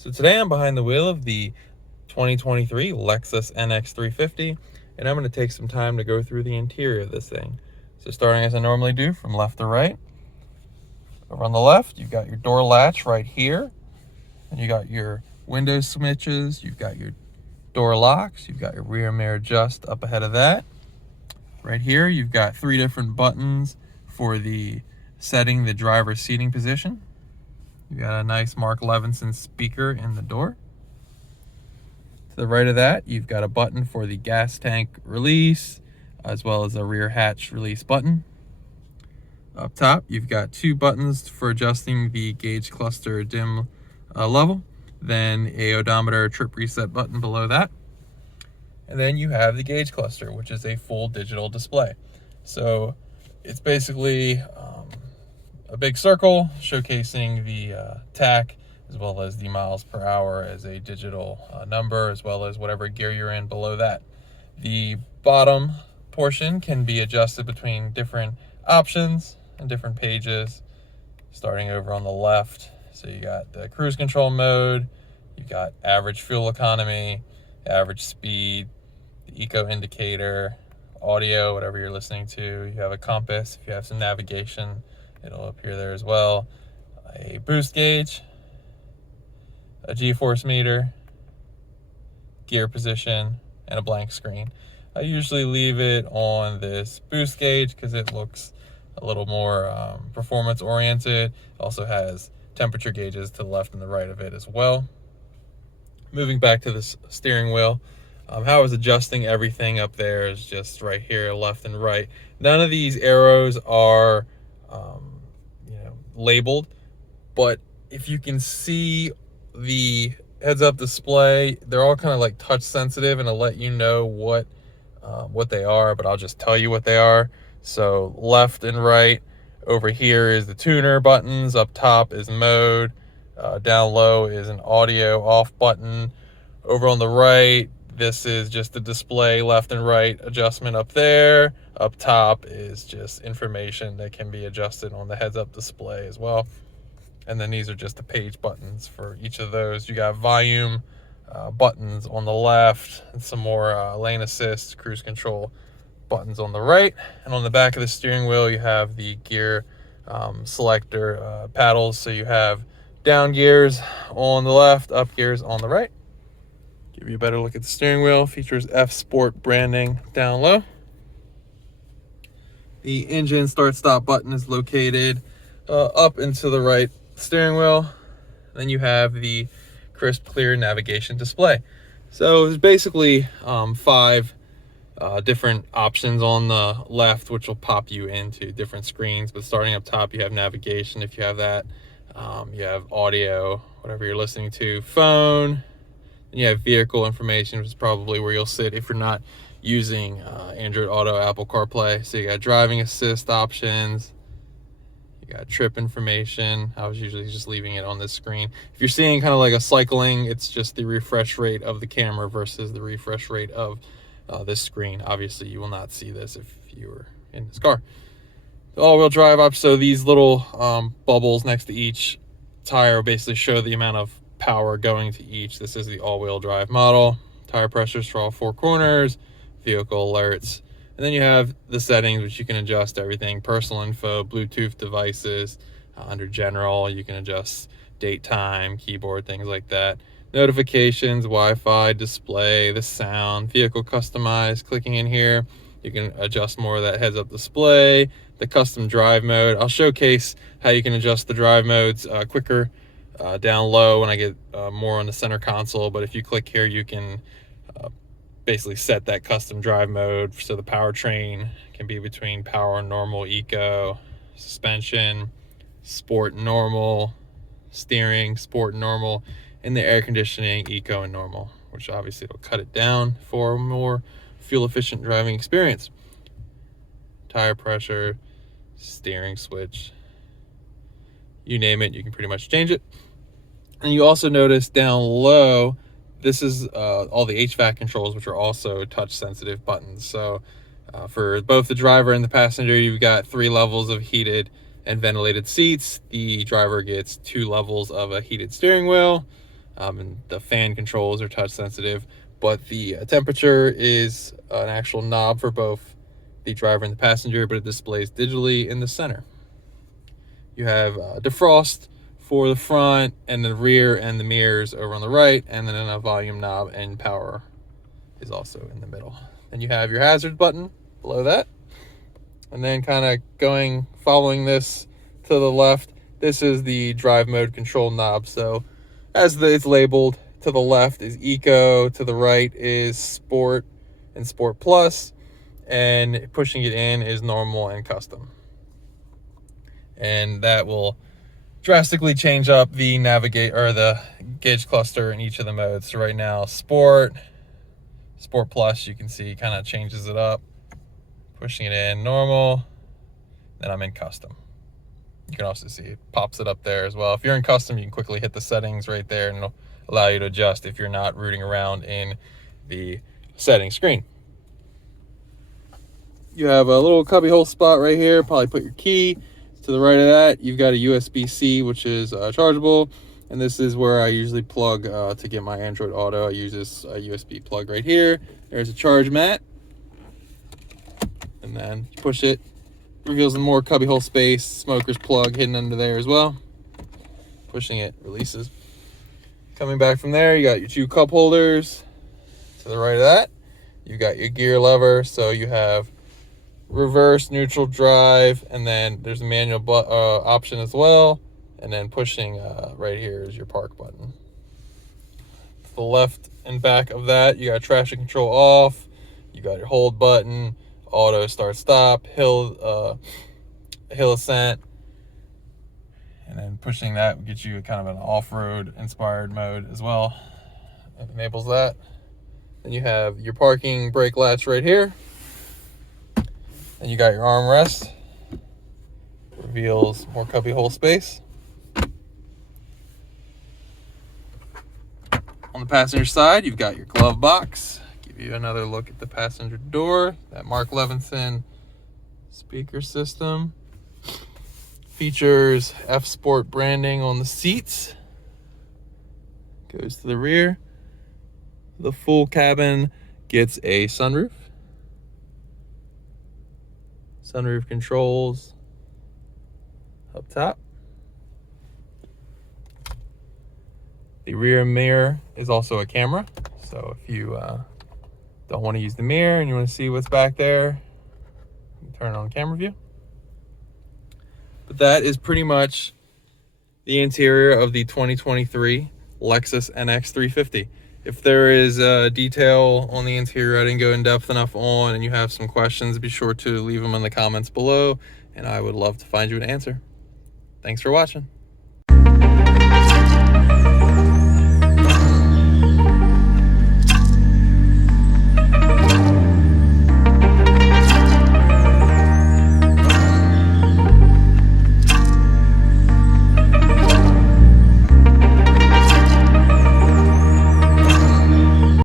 So today I'm behind the wheel of the 2023 Lexus NX 350, and I'm going to take some time to go through the interior of this thing. So starting as I normally do from left to right. Over on the left, you've got your door latch right here, and you got your window switches, you've got your door locks, you've got your rear mirror adjust up ahead of that. Right here, you've got 3 different buttons for the setting the driver's seating position. You got a nice Mark Levinson speaker in the door. To the right of that, you've got a button for the gas tank release, as well as a rear hatch release button. Up top, you've got 2 buttons for adjusting the gauge cluster dim level, then a odometer trip reset button below that. And then you have the gauge cluster, which is a full digital display. So it's basically a big circle showcasing the tach as well as the miles per hour as a digital number, as well as whatever gear you're in below that. The bottom portion can be adjusted between different options and different pages, starting over on the left. So you got the cruise control mode, you got average fuel economy, average speed, the eco indicator, audio, whatever you're listening to. You have a compass. If you have some navigation, it'll appear there as well. A boost gauge, a G-force meter, gear position, and a blank screen. I usually leave it on this boost gauge because it looks a little more performance oriented. It also has temperature gauges to the left and the right of it as well. Moving back to this steering wheel, how I was adjusting everything up there is just right here, left and right. None of these arrows are labeled, but if you can see the heads-up display, they're all kind of like touch sensitive, and it'll let you know what they are, but I'll just tell you what they are. So left and right over here is the tuner buttons, up top is mode, down low is an audio off button. Over on the right, this is just the display left and right adjustment up there. Up top is just information that can be adjusted on the heads-up display as well. And then these are just the page buttons for each of those. You got volume buttons on the left, and some more lane assist, cruise control buttons on the right. And on the back of the steering wheel, you have the gear selector paddles. So you have down gears on the left, up gears on the right. Give you a better look at the steering wheel. Features F Sport branding down low. The engine start-stop button is located up and to the right steering wheel. Then you have the crisp, clear navigation display. So there's basically 5 different options on the left, which will pop you into different screens. But starting up top, you have navigation, if you have that. You have audio, whatever you're listening to, phone. And you have vehicle information, which is probably where you'll sit if you're not using Android Auto, Apple CarPlay. So you got driving assist options, you got trip information. I was usually just leaving it on this screen. If you're seeing kind of like a cycling, it's just the refresh rate of the camera versus the refresh rate of this screen. Obviously, you will not see this if you were in this car. The all-wheel drive up, so these little bubbles next to each tire basically show the amount of power going to each. This is the all-wheel drive model. Tire pressures for all 4 corners, vehicle alerts, and then you have the settings, which you can adjust everything: personal info, Bluetooth devices. Under general, you can adjust date, time, keyboard, things like that. Notifications, Wi-Fi, display, the sound, vehicle customize. Clicking in here, you can adjust more of that heads-up display. The custom drive mode, I'll showcase how you can adjust the drive modes quicker down low when I get more on the center console. But if you click here, you can basically set that custom drive mode. So the powertrain can be between power, normal, eco, suspension, sport, normal, steering, sport, normal, and the air conditioning, eco and normal, which obviously will cut it down for a more fuel efficient driving experience. Tire pressure, steering switch, you name it, you can pretty much change it. And you also notice down low, this is all the HVAC controls, which are also touch sensitive buttons. So for both the driver and the passenger, you've got 3 levels of heated and ventilated seats. The driver gets 2 levels of a heated steering wheel, And the fan controls are touch sensitive, but the temperature is an actual knob for both the driver and the passenger, but it displays digitally in the center. You have defrost for the front and the rear and the mirrors over on the right, and then a volume knob and power is also in the middle. Then you have your hazard button below that, and then kind of following this to the left, this is the drive mode control knob. So as it's labeled, to the left is Eco, to the right is Sport and Sport Plus, and pushing it in is normal and custom. And that will drastically change up the the gauge cluster in each of the modes. So right now, Sport Plus, you can see kind of changes it up. Pushing it in normal, then I'm in custom. You can also see it pops it up there as well. If you're in custom, you can quickly hit the settings right there and it'll allow you to adjust if you're not rooting around in the settings screen. You have a little cubby hole spot right here, probably put your key. To the right of that, you've got a USB-C, which is chargeable, and this is where I usually plug to get my Android Auto. I use this USB plug right here. There's a charge mat, and then you push it, reveals some more cubby hole space, smoker's plug hidden under there as well. Pushing it releases. Coming back from there, you got your 2 cup holders. To the right of that, you've got your gear lever, so you have reverse, neutral, drive, and then there's a manual option as well, and then pushing right here is your park button. To the left and back of that, you got traction control off, you got your hold button, auto start stop, hill ascent, and then pushing that will get you kind of an off-road inspired mode as well. It enables that. Then you have your parking brake latch right here. And you got your armrest. Reveals more cubby hole space. On the passenger side, you've got your glove box. Give you another look at the passenger door. That Mark Levinson speaker system. Features F Sport branding on the seats. Goes to the rear. The full cabin gets a sunroof. Sunroof controls up top. The rear mirror is also a camera. So if you don't want to use the mirror and you want to see what's back there, you turn on camera view. But that is pretty much the interior of the 2023 Lexus NX 350. If there is detail on the interior I didn't go in depth enough on and you have some questions, be sure to leave them in the comments below and I would love to find you an answer. Thanks for watching.